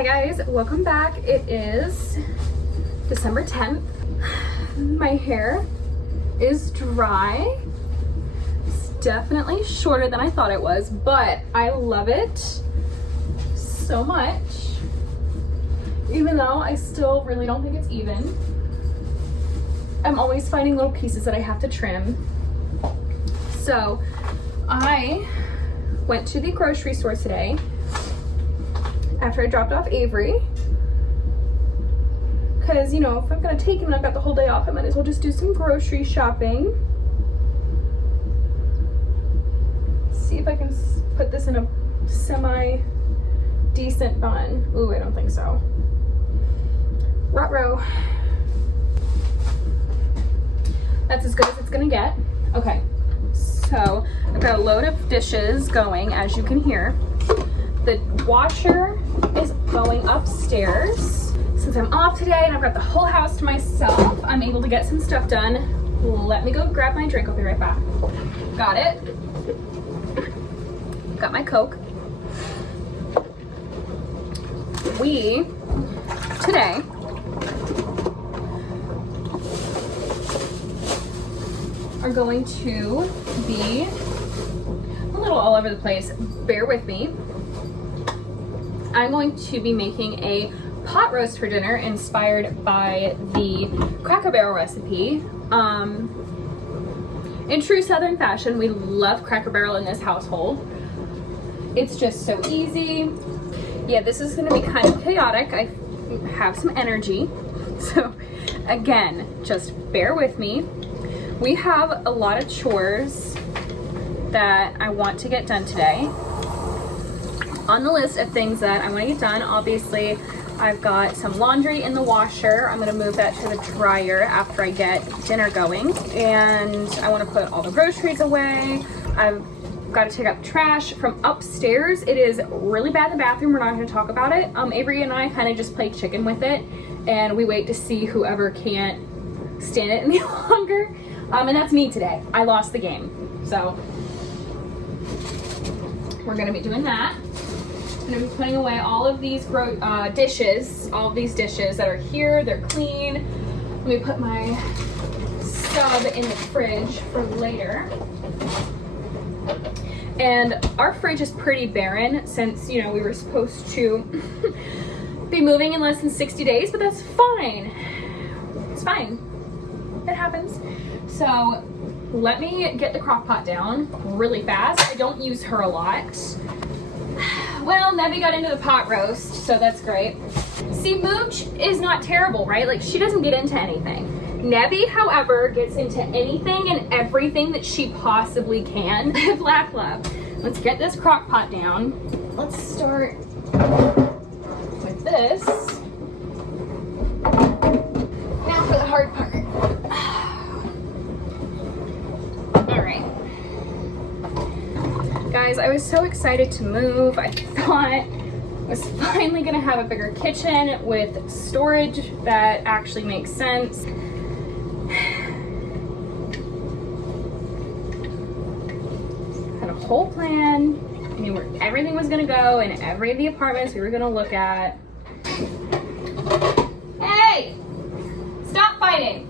Hi guys, welcome back. It is December 10th. My hair is dry. It's definitely shorter than I thought it was, but I love it so much. Even though I still really don't think it's even. I'm always finding little pieces that I have to trim. So I went to the grocery store today after I dropped off Avery, because you know, if I'm gonna take him and I've got the whole day off, I might as well just do some grocery shopping. See if I can put this in a semi decent bun. Ooh, I don't think so. Ruh-roh. That's as good as it's gonna get. Okay, so I've got a load of dishes going, as you can hear. The washer is going upstairs. Since I'm off today and I've got the whole house to myself, I'm able to get some stuff done. Let me go grab my drink. I'll be right back. Got it. Got my Coke. We, today, are going to be a little all over the place. Bear with me. I'm going to be making a pot roast for dinner inspired by the Cracker Barrel recipe. In true Southern fashion, we love Cracker Barrel in this household. It's just so easy. Yeah, this is gonna be kind of chaotic. I have some energy. So again, just bear with me. We have a lot of chores that I want to get done today. On the list of things that I want to get done, obviously, I've got some laundry in the washer. I'm going to move that to the dryer after I get dinner going. And I want to put all the groceries away. I've got to take out the trash from upstairs. It is really bad in the bathroom. We're not going to talk about it. Avery and I kind of just play chicken with it. And we wait to see whoever can't stand it any longer. And that's me today. I lost the game. So we're going to be doing that. I'm going to be putting away all of these dishes, all of these dishes that are here. They're clean. Let me put my sub in the fridge for later. And our fridge is pretty barren since, you know, we were supposed to be moving in less than 60 days, but that's fine. It's fine. It happens. So let me get the crock pot down really fast. I don't use her a lot. Well, Nebby got into the pot roast, so that's great. See, Mooch is not terrible, right? Like, she doesn't get into anything. Nebby, however, gets into anything and everything that she possibly can. Black Love. Let's get this crock pot down. Let's start with this. Now for the hard part. Guys, I was so excited to move. I thought I was finally gonna have a bigger kitchen with storage that actually makes sense. Had a whole plan. I knew where everything was gonna go in every of the apartments we were gonna look at. Hey! Stop fighting!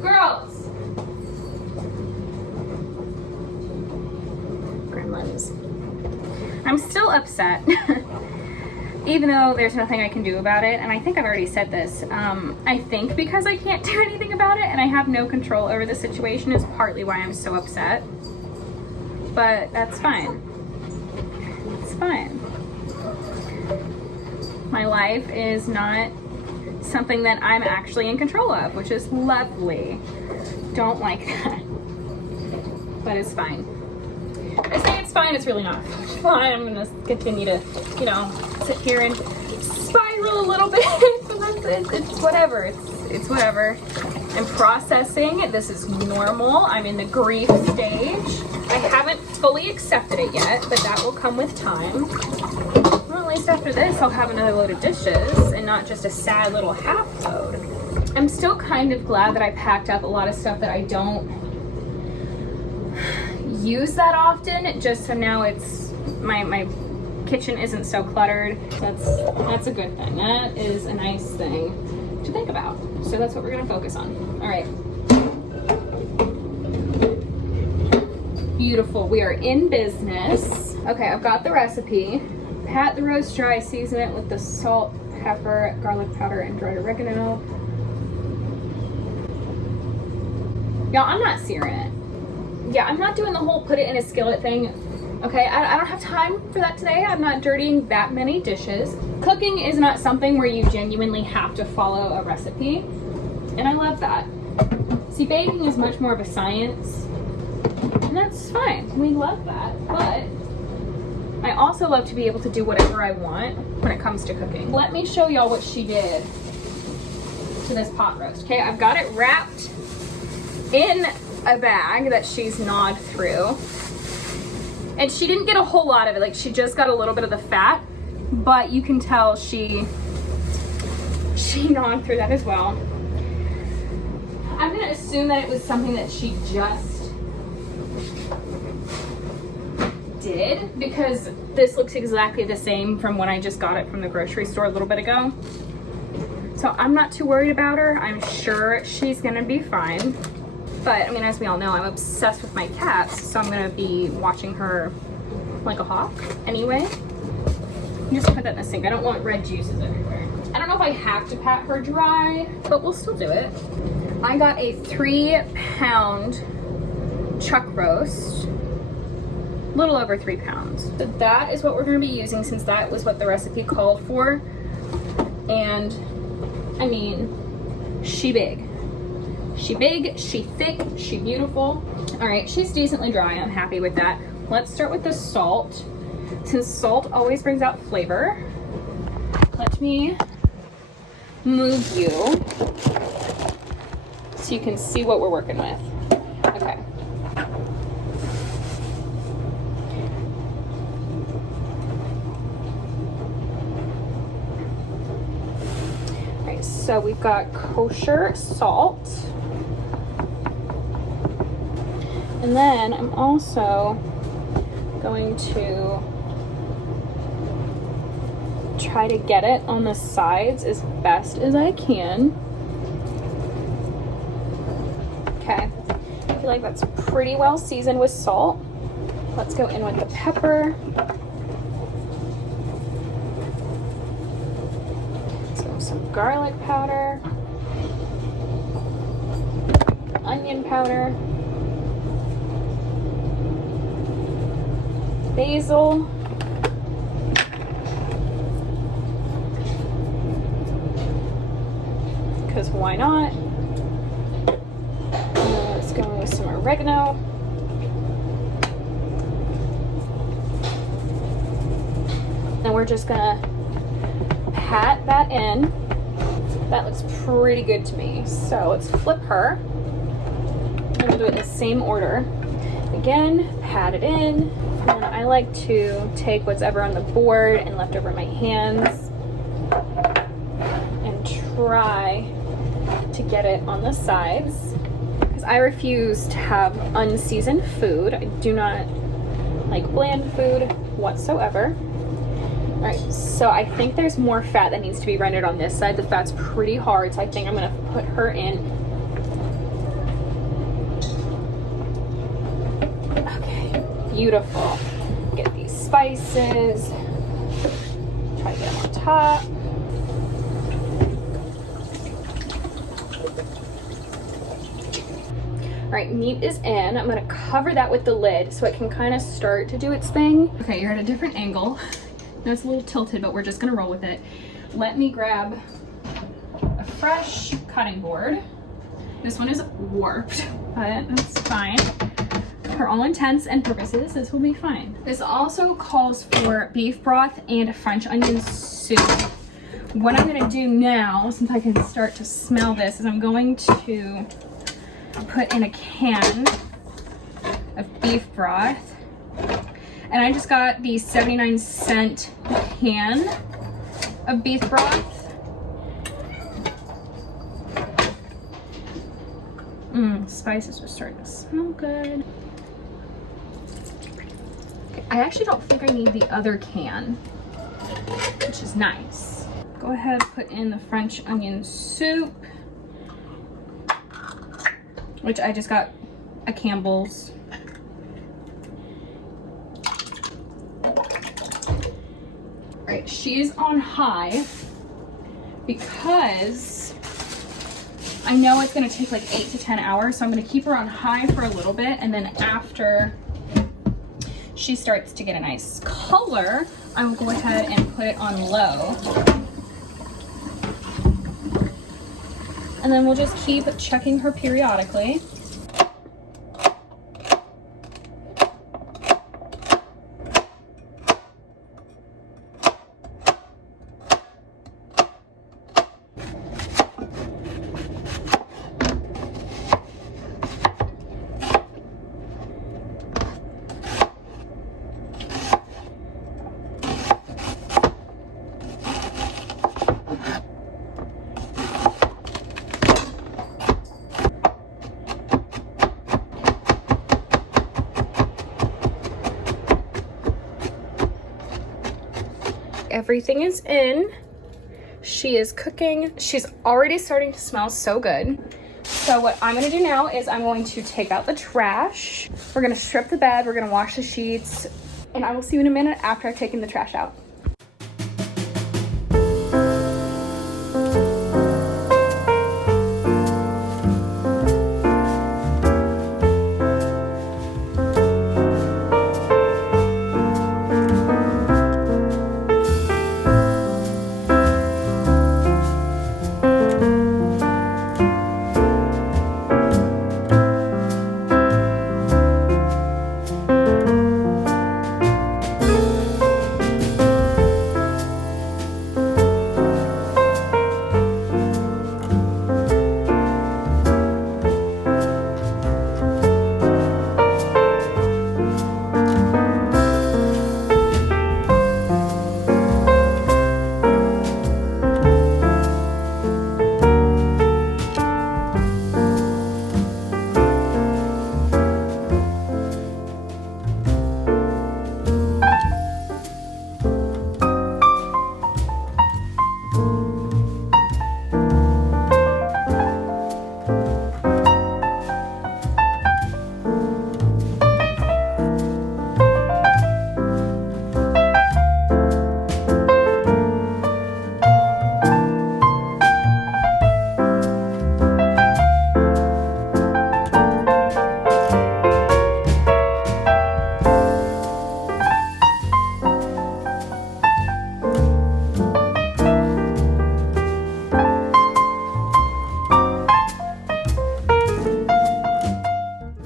Girls! I'm still upset, even though there's nothing I can do about it, and I think I've already said this. I think because I can't do anything about it and I have no control over the situation is partly why I'm so upset. But that's fine. It's fine. My life is not something that I'm actually in control of, which is lovely. Don't like that. But it's fine. I say it's fine, it's really not fine. I'm gonna continue to, you know, sit here and spiral a little bit. It's whatever, it's whatever. I'm processing, this is normal. I'm in the grief stage. I haven't fully accepted it yet, but that will come with time. Well, at least after this, I'll have another load of dishes and not just a sad little half load. I'm still kind of glad that I packed up a lot of stuff that I don't use that often, just so now it's my kitchen isn't so cluttered. That's a good thing. That is a nice thing to think about. So that's what we're gonna focus on. All right. Beautiful, we are in business. Okay, I've got the recipe. Pat the roast dry, season it with the salt, pepper, garlic powder, and dried oregano. Y'all, I'm not searing it. Yeah, I'm not doing the whole put it in a skillet thing. Okay, I don't have time for that today. I'm not dirtying that many dishes. Cooking is not something where you genuinely have to follow a recipe, and I love that. See, baking is much more of a science, and that's fine. We love that, but I also love to be able to do whatever I want when it comes to cooking. Let me show y'all what she did to this pot roast. Okay, I've got it wrapped in a bag that she's gnawed through. And she didn't get a whole lot of it, like she just got a little bit of the fat, but you can tell she gnawed through that as well. I'm gonna assume that it was something that she just did, because this looks exactly the same from when I just got it from the grocery store a little bit ago. So I'm not too worried about her. I'm sure she's gonna be fine. But I mean, as we all know, I'm obsessed with my cats, so I'm gonna be watching her like a hawk anyway. Just put that in the sink. I don't want red juices everywhere. I don't know if I have to pat her dry, but we'll still do it. I got a 3-pound chuck roast, a little over 3 pounds. So that is what we're gonna be using, since that was what the recipe called for. And I mean, she big. She big, she thick, she beautiful. All right, she's decently dry. I'm happy with that. Let's start with the salt. Since salt always brings out flavor, let me move you so you can see what we're working with. Okay. All right, so we've got kosher salt. And then I'm also going to try to get it on the sides as best as I can. Okay, I feel like that's pretty well seasoned with salt. Let's go in with the pepper. So some garlic powder, onion powder, basil, because why not? Let's go with some oregano. And we're just gonna pat that in. That looks pretty good to me. So let's flip her. And we'll do it in the same order. Again, pat it in. And I like to take what's ever on the board and left over in my hands and try to get it on the sides, because I refuse to have unseasoned food. I do not like bland food whatsoever. All right, so I think there's more fat that needs to be rendered on this side. The fat's pretty hard, so I think I'm gonna put her in. Okay, beautiful. Get these spices, try to get them on top. All right, meat is in. I'm gonna cover that with the lid so it can kind of start to do its thing. Okay, you're at a different angle. Now it's a little tilted, but we're just gonna roll with it. Let me grab a fresh cutting board. This one is warped, but that's fine. For all intents and purposes, this will be fine. This also calls for beef broth and French onion soup. What I'm gonna do now, since I can start to smell this, is I'm going to put in a can of beef broth. And I just got the 79-cent can of beef broth. Spices are starting to smell good. Okay. I actually don't think I need the other can, which is nice. Go ahead, put in the French onion soup, which I just got a Campbell's. All right, she's on high because I know it's gonna take like 8 to 10 hours, so I'm gonna keep her on high for a little bit, and then after she starts to get a nice color, I will go ahead and put it on low. And then we'll just keep checking her periodically. Everything is in. She is cooking. She's already starting to smell so good. So what I'm gonna do now is I'm going to take out the trash. We're gonna strip the bed, we're gonna wash the sheets, and I will see you in a minute after I've taken the trash out.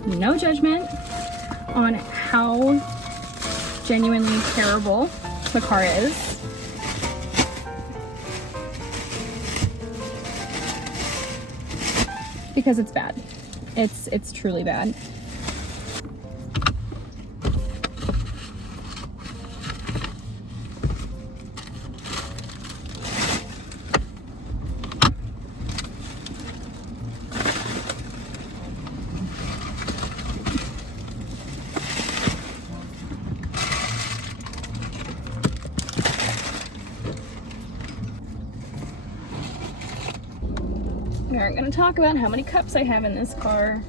No judgment on how genuinely terrible the car is. Because it's bad. It's truly bad. We aren't going to talk about how many cups I have in this car.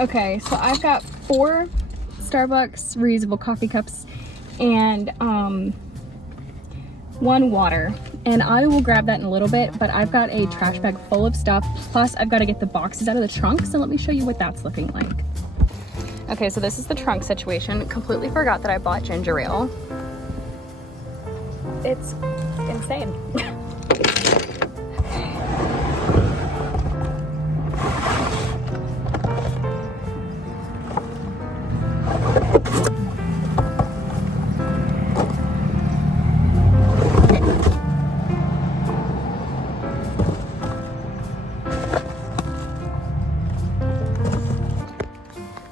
Okay, so I've got 4 Starbucks reusable coffee cups and 1 water. And I will grab that in a little bit, but I've got a trash bag full of stuff. Plus, I've got to get the boxes out of the trunk, so let me show you what that's looking like. Okay, so this is the trunk situation. Completely forgot that I bought ginger ale. It's insane.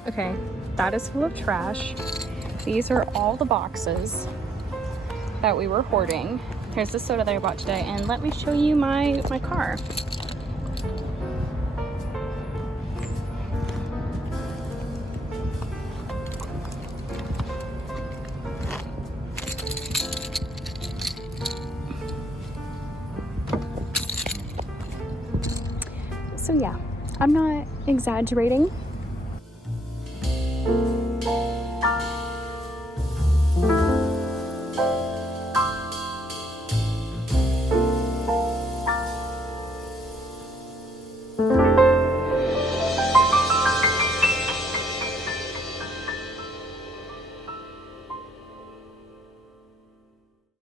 Okay, that is full of trash. These are all the boxes that we were hoarding. Here's the soda that I bought today, and let me show you my car. So yeah, I'm not exaggerating.